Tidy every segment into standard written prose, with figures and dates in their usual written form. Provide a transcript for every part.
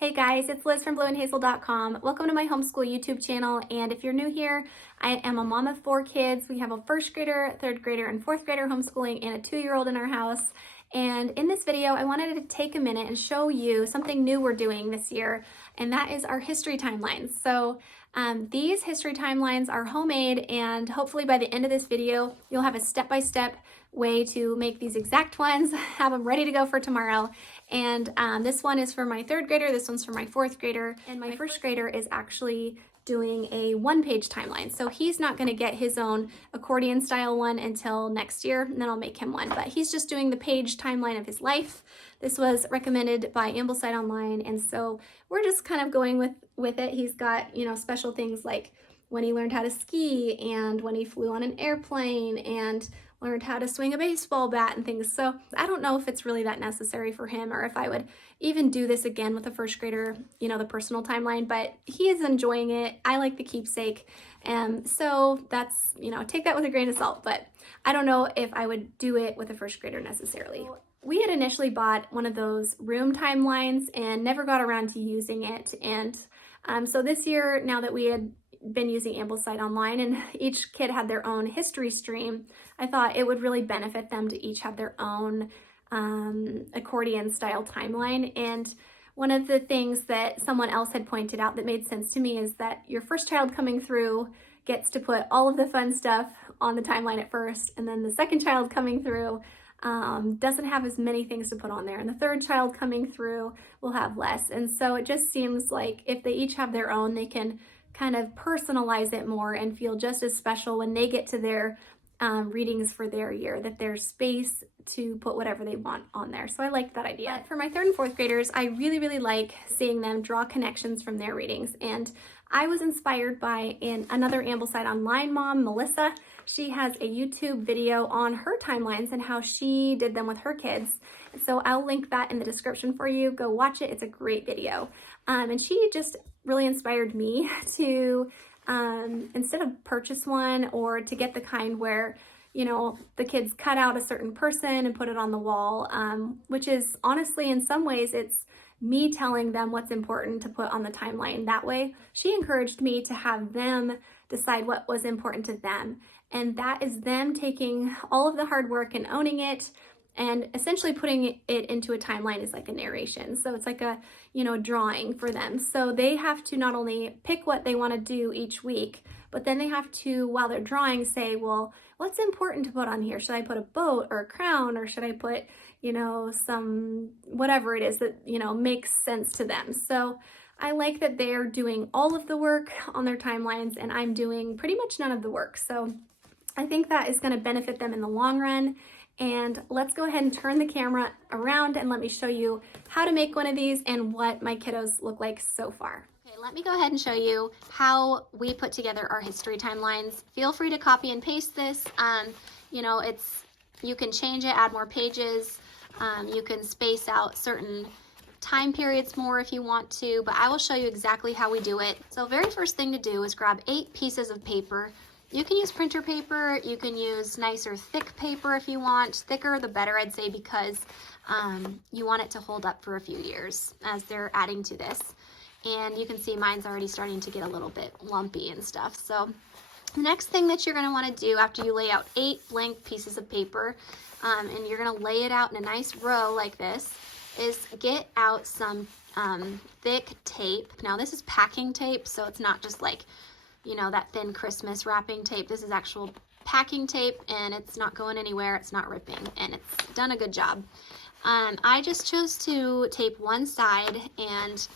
Hey guys, it's Liz from blueandhazel.com. Welcome to my homeschool YouTube channel. And if you're new here, I am a mom of 4 kids. We have a first grader, third grader, and fourth grader homeschooling and a 2-year-old in our house. And in this video, I wanted to take a minute and show you something new we're doing this year, and that is our history timelines. So these history timelines are homemade, and hopefully by the end of this video, you'll have a step-by-step way to make these exact ones, have them ready to go for tomorrow. And this one is for my 3rd grader, this one's for my 4th grader, and my 1st grader is actually doing a 1-page timeline. So he's not gonna get his own accordion style one until next year, and then I'll make him one. But he's just doing the page timeline of his life. This was recommended by Ambleside Online, and so we're just kind of going with it. He's got, you know, special things like when he learned how to ski and when he flew on an airplane and learned how to swing a baseball bat and things. So I don't know if it's really that necessary for him or if I would even do this again with a first grader, you know, the personal timeline, but he is enjoying it. I like the keepsake. So that's, you know, take that with a grain of salt, but I don't know if I would do it with a first grader necessarily. We had initially bought one of those room timelines and never got around to using it. And so this year, now that we had been using Ambleside Online and each kid had their own history stream, I thought it would really benefit them to each have their own accordion style timeline. And one of the things that someone else had pointed out that made sense to me is that your first child coming through gets to put all of the fun stuff on the timeline at first, and then the second child coming through doesn't have as many things to put on there, and the third child coming through will have less. And so it just seems like if they each have their own, they can kind of personalize it more and feel just as special when they get to their readings for their year, that there's space to put whatever they want on there. So I like that idea. But for my 3rd and 4th graders, I really like seeing them draw connections from their readings. And I was inspired by another Ambleside Online mom, Melissa. She has a YouTube video on her timelines and how she did them with her kids. So I'll link that in the description for you. Go watch it. It's a great video. And she just really inspired me to, instead of purchase one or to get the kind where, you know, the kids cut out a certain person and put it on the wall, which is honestly, in some ways, it's me telling them what's important to put on the timeline that way. She encouraged me to have them decide what was important to them. And that is them taking all of the hard work and owning it, and essentially putting it into a timeline is like a narration. So it's like a, you know, drawing for them. So they have to not only pick what they want to do each week, but then they have to, while they're drawing, say, well, what's important to put on here? Should I put a boat or a crown, or should I put, you know, some, whatever it is that, you know, makes sense to them. So I like that they're doing all of the work on their timelines and I'm doing pretty much none of the work. So I think that is going to benefit them in the long run. And let's go ahead and turn the camera around and let me show you how to make one of these and what my kiddos look like so far. Okay, let me go ahead and show you how we put together our history timelines. Feel free to copy and paste this. You know, you can change it, add more pages. You can space out certain time periods more if you want to, but I will show you exactly how we do it. So very first thing to do is grab 8 pieces of paper. You can use printer paper, you can use nicer thick paper if you want. Thicker the better, I'd say, because you want it to hold up for a few years as they're adding to this. And you can see mine's already starting to get a little bit lumpy and stuff. So the next thing that you're going to want to do after you lay out 8 blank pieces of paper, and you're going to lay it out in a nice row like this, is get out some thick tape. Now this is packing tape, so it's not just like, you know, that thin Christmas wrapping tape. This is actual packing tape, and it's not going anywhere, it's not ripping, and it's done a good job. I just chose to tape one side, and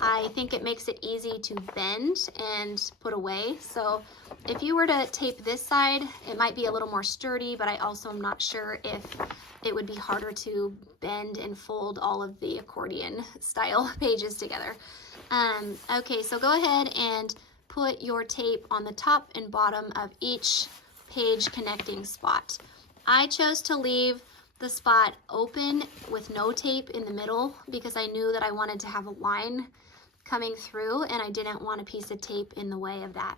I think it makes it easy to bend and put away. So if you were to tape this side, it might be a little more sturdy, but I also am not sure if it would be harder to bend and fold all of the accordion style pages together. Okay, so go ahead and put your tape on the top and bottom of each page connecting spot. I chose to leave the spot open with no tape in the middle because I knew that I wanted to have a line coming through and I didn't want a piece of tape in the way of that.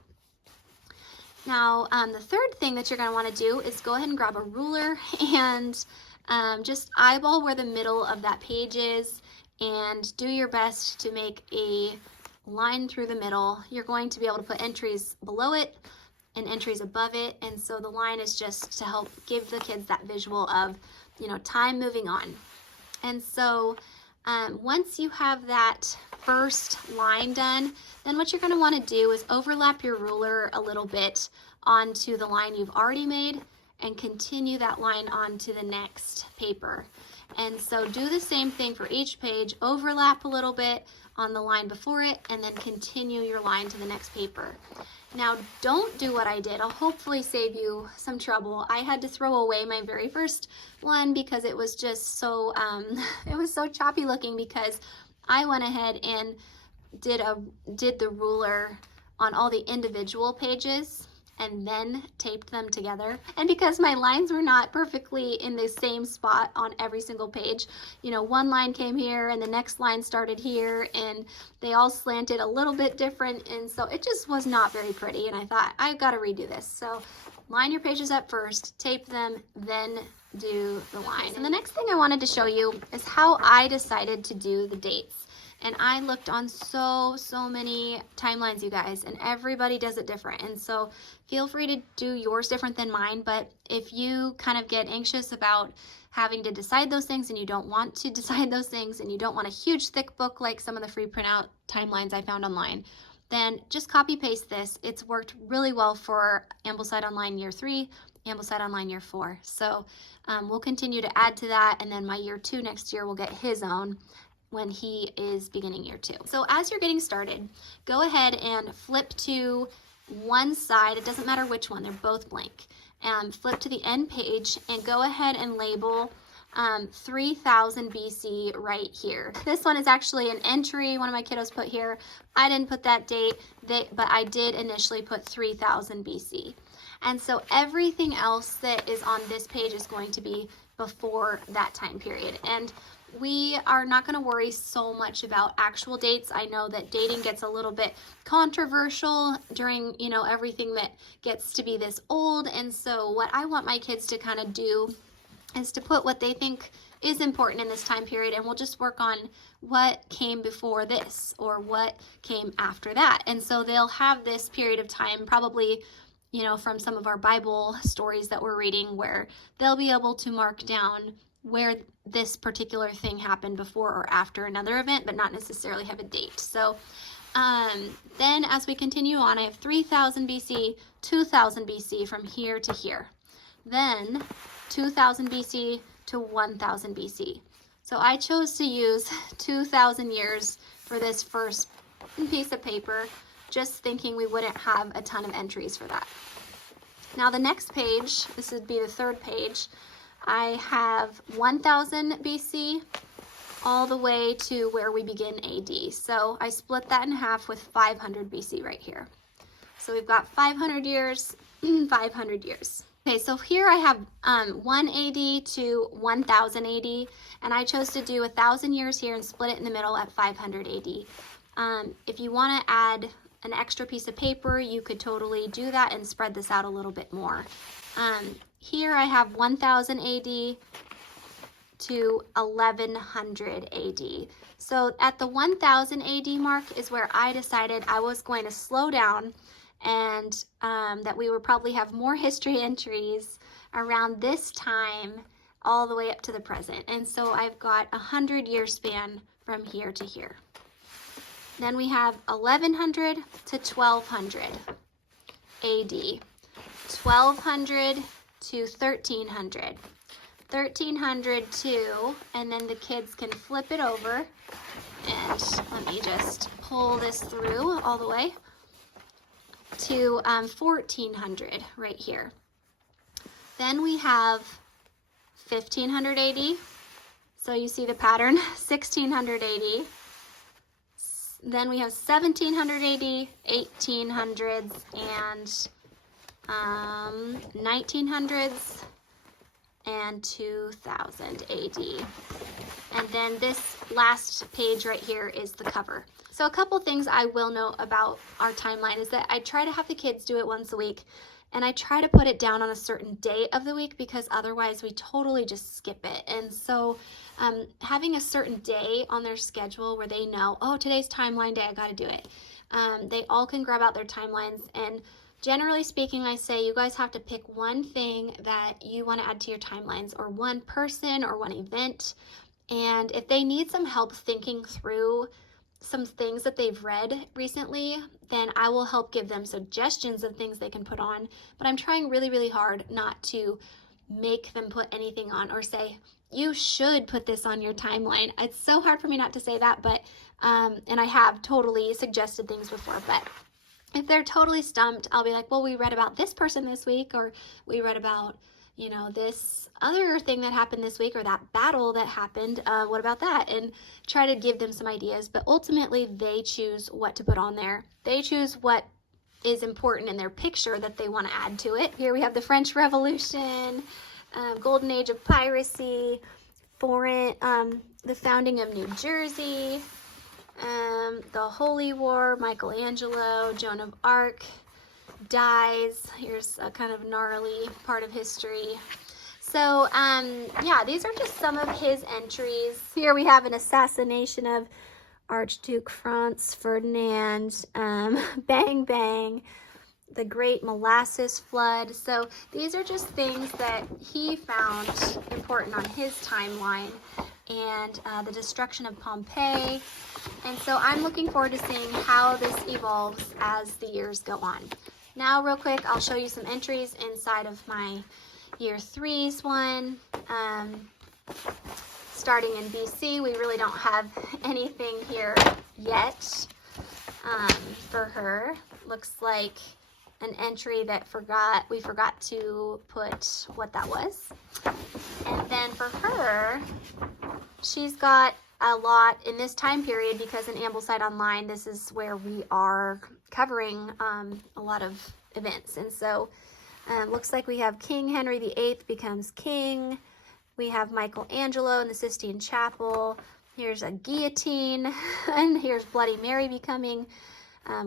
Now, the third thing that you're going to want to do is go ahead and grab a ruler and just eyeball where the middle of that page is and do your best to make a line through the middle. You're going to be able to put entries below it and entries above it, and so the line is just to help give the kids that visual of, time moving on. And so once you have that first line done, then what you're going to want to do is overlap your ruler a little bit onto the line you've already made and continue that line onto the next paper. And so do the same thing for each page, overlap a little bit on the line before it, and then continue your line to the next paper. Now, don't do what I did. I'll hopefully save you some trouble. I had to throw away my very first one because it was just so, it was so choppy looking, because I went ahead and did the ruler on all the individual pages and then taped them together. And because my lines were not perfectly in the same spot on every single page, one line came here and the next line started here, and they all slanted a little bit different, and so it just was not very pretty, and I thought, I've got to redo this. So line your pages up first, tape them, then do the line. And the next thing I wanted to show you is how I decided to do the dates. And I looked on so many timelines, you guys, and everybody does it different. And so feel free to do yours different than mine. But if you kind of get anxious about having to decide those things, and you don't want to decide those things, and you don't want a huge thick book like some of the free printout timelines I found online, then just copy paste this. It's worked really well for Ambleside Online Year 3, Ambleside Online Year 4. So we'll continue to add to that, and then my Year 2 next year will get his own when he is beginning Year 2. So as you're getting started, go ahead and flip to one side. It doesn't matter which one, they're both blank. And flip to the end page and go ahead and label 3000 BC right here. This one is actually an entry one of my kiddos put here. I didn't put that date, but I did initially put 3000 BC. And so everything else that is on this page is going to be before that time period. And we are not going to worry so much about actual dates. I know that dating gets a little bit controversial during, everything that gets to be this old. And so what I want my kids to kind of do is to put what they think is important in this time period, and we'll just work on what came before this or what came after that. And so they'll have this period of time, probably, from some of our Bible stories that we're reading, where they'll be able to mark down where this particular thing happened before or after another event, but not necessarily have a date. So then as we continue on, I have 3000 BC, 2000 BC from here to here. Then 2000 BC to 1000 BC. So I chose to use 2000 years for this first piece of paper, just thinking we wouldn't have a ton of entries for that. Now the next page, this would be the third page, I have 1000 BC all the way to where we begin AD. So I split that in half with 500 BC right here. So we've got 500 years, 500 years. Okay, so here I have 1 AD to 1000 AD, and I chose to do 1000 years here and split it in the middle at 500 AD. If you want to add an extra piece of paper, you could totally do that and spread this out a little bit more. Here I have 1000 AD to 1100 AD. So at the 1000 AD mark is where I decided I was going to slow down, and that we would probably have more history entries around this time all the way up to the present. And so I've got 100-year span from here to here. Then we have 1100 to 1200 AD, 1200 to 1300, 1300 to, and then the kids can flip it over, and let me just pull this through all the way to 1400 right here. Then we have 1500 AD, so you see the pattern, 1600 AD. Then we have 1700 AD, 1800s, and 1900s, and 2000 AD. And then this last page right here is the cover. So a couple things I will note about our timeline is that I try to have the kids do it once a week, and I try to put it down on a certain day of the week, because otherwise we totally just skip it. And so having a certain day on their schedule where they know, oh, today's timeline day, I got to do it. They all can grab out their timelines, and generally speaking, I say you guys have to pick one thing that you want to add to your timelines, or one person or one event. And if they need some help thinking through some things that they've read recently, then I will help give them suggestions of things they can put on. But I'm trying really, really hard not to make them put anything on or say, you should put this on your timeline. It's so hard for me not to say that, but, and I have totally suggested things before, but if they're totally stumped, I'll be like, well, we read about this person this week, or we read about, you know, this other thing that happened this week, or that battle that happened. What about that? And try to give them some ideas, but ultimately they choose what to put on there. They choose what is important in their picture that they want to add to it. Here we have the French Revolution, Golden Age of Piracy, the founding of New Jersey, the Holy War, Michelangelo, Joan of Arc dies. Here's a kind of gnarly part of history. So, yeah, these are just some of his entries. Here we have an assassination of Archduke Franz Ferdinand, bang, bang, the Great Molasses Flood. So these are just things that he found important on his timeline, and the destruction of Pompeii. And so I'm looking forward to seeing how this evolves as the years go on. Now, real quick, I'll show you some entries inside of my year 3's one. Starting in BC, we really don't have anything here yet for her. Looks like an entry that we forgot to put what that was. And then for her, she's got a lot in this time period, because in Ambleside Online, this is where we are covering a lot of events. And so looks like we have King Henry VIII becomes king. We have Michelangelo in the Sistine Chapel. Here's a guillotine, and here's Bloody Mary becoming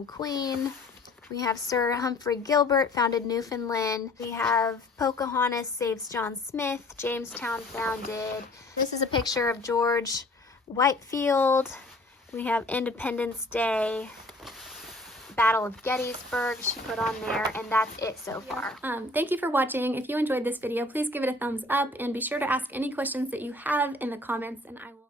queen. We have Sir Humphrey Gilbert founded Newfoundland. We have Pocahontas saves John Smith, Jamestown founded. This is a picture of George Whitefield. We have Independence Day, Battle of Gettysburg she put on there, and that's it so far. Thank you for watching. If you enjoyed this video, please give it a thumbs up, and be sure to ask any questions that you have in the comments, and I will